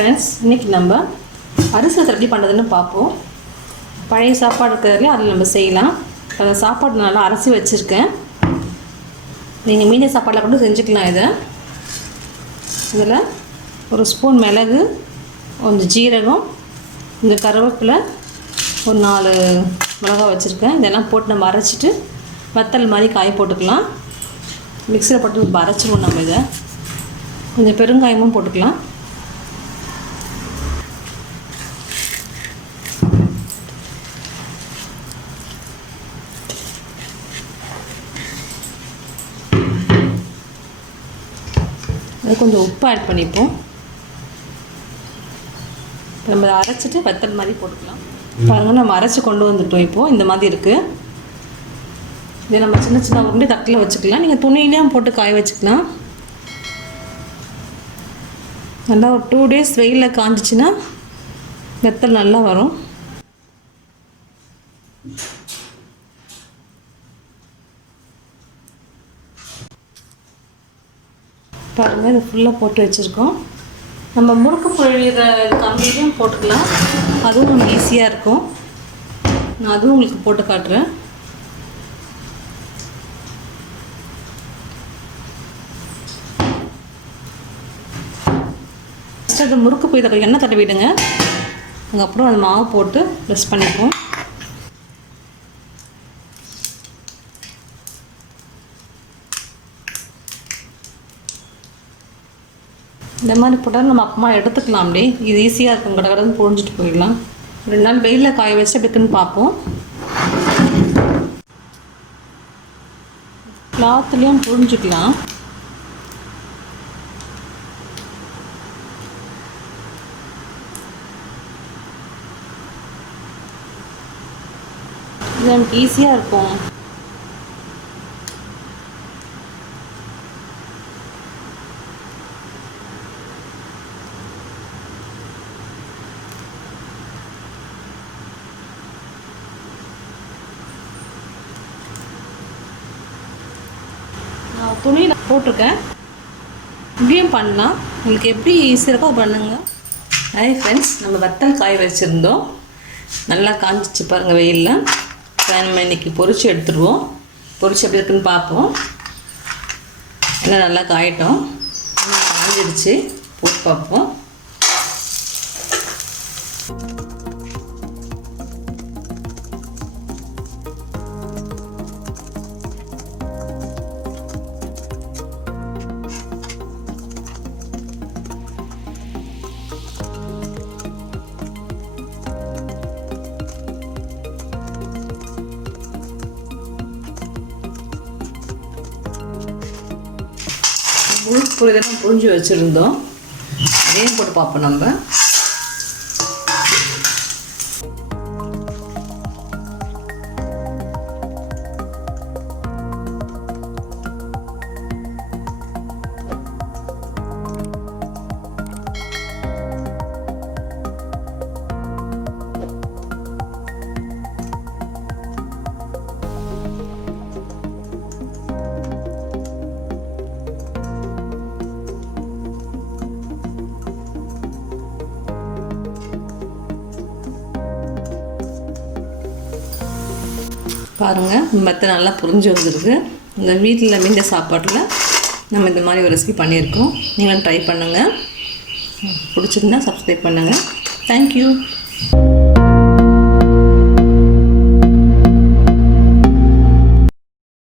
Friends, இன்றைக்கி நம்ம அரிசி எப்படி பண்ணுறதுன்னு பார்ப்போம். பழைய சாப்பாடு இருக்கிறதுல அதில் நம்ம செய்யலாம். அந்த சாப்பாடு நல்லா அரைச்சி வச்சுருக்கேன். நீங்கள் மீடியம் சாப்பாடில் கூட செஞ்சுக்கலாம். இதில் ஒரு ஸ்பூன் மிளகு, கொஞ்சம் ஜீரகம், இந்த கருவேப்பிலை, ஒரு 4 மிளகாய் வச்சுருக்கேன். இதெல்லாம் போட்டு நம்ம அரைச்சிட்டு வத்தல் மாதிரி காய் போட்டுக்கலாம். மிக்சியில் போட்டு நம்ம அரைச்சிடுவோம். நம்ம இதை கொஞ்சம் பெருங்காயமும் போட்டுக்கலாம். கொஞ்சம் உப்பு ஆட் பண்ணிப்போம். நம்ம அரைச்சிட்டு வத்தல் மாதிரி போட்டுக்கலாம். பாருங்கள், நம்ம அரைச்சி கொண்டு வந்துட்டோம். இப்போது இந்த மாதிரி இருக்குது. இதை நம்ம சின்ன சின்ன உருண்டை தட்டில் வச்சுக்கலாம். நீங்கள் துணியிலையும் போட்டு காய வச்சுக்கலாம். நல்லா ஒரு 2 days வெயிலில் காஞ்சிச்சின்னா வத்தல் நல்லா வரும். பாருங்கள், இது ஃபுல்லாக போட்டு வச்சுருக்கோம். நம்ம முறுக்கு பொழிகிற கம்பிலையும் போட்டுக்கலாம். அதுவும் நமக்கு ஈஸியாக இருக்கும். நான் அதுவும் உங்களுக்கு போட்டு காட்டுறேன். ஃபஸ்ட்டு அது முறுக்கு போய் எண்ணெய் தடவிடுங்க. அதுக்கப்புறம் அது மாவு போட்டு ப்ரெஸ் பண்ணிப்போம். இந்த மாதிரி போட்டால் நம்ம அப்புறமா எடுத்துக்கலாம். அப்படியே இது ஈஸியாக இருக்கும். கடகடன்னு பொழிஞ்சிட்டு போயிடலாம். 2 நாள் வெயிலில் காய வச்சு எப்படி இருக்குன்னு பார்ப்போம். கிளாத்துலேயும் பொழிஞ்சிக்கலாம். இது நமக்கு ஈஸியாக இருக்கும். நான் துணியில் போட்டிருக்கேன். இப்படியும் பண்ணலாம். உங்களுக்கு எப்படி ஈஸியாக இருக்கோ பண்ணுங்க. ஹாய் ஃப்ரெண்ட்ஸ், நம்ம வத்தல் காய வச்சுருந்தோம். நல்லா காஞ்சிச்சு பாருங்கள் வெயிலில். நம்ம இன்றைக்கி பொரிச்சு எடுத்துடுவோம். பொரிச்சு எப்படி இருக்குன்னு பார்ப்போம். எல்லாம் நல்லா காயட்டும். காஞ்சிடுச்சு, போட்டு பார்ப்போம். முழுப்பு இதெல்லாம் புரிஞ்சு வச்சுருந்தோம். அதையும் போட்டு பார்ப்போம் நம்ம. பாருங்கள், வத்தல் நல்லா புரிஞ்சு வந்துருக்கு. இந்த வீட்டில் மீண்ட சாப்பாட்டில் நம்ம இந்த மாதிரி ஒரு ரெசிபி பண்ணியிருக்கோம். நீங்களும் ட்ரை பண்ணுங்கள். பிடிச்சிருந்தா சப்ஸ்கிரைப் பண்ணுங்கள். தேங்க்யூ.